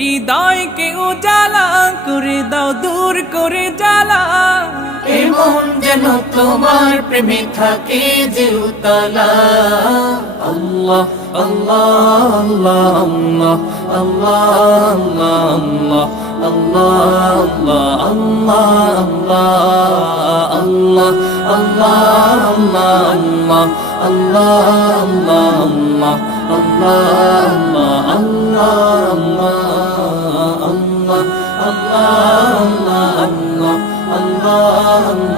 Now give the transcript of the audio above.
হৃদয়কে উজালা করে দাও, দূর করে জ্বালা। এমন যেন তোমার প্রেমে থাকে যে উতলা। আল্লাহ আল্লাহ আল্লাহ আল্লাহ আল্লাহ আল্লাহ আল্লাহ আল্লাহ আল্লাহ আল্লাহ আল্লাহ আল্লাহ আল্লাহ আল্লাহ আল্লাহ আল্লাহ আল্লাহ আল্লাহ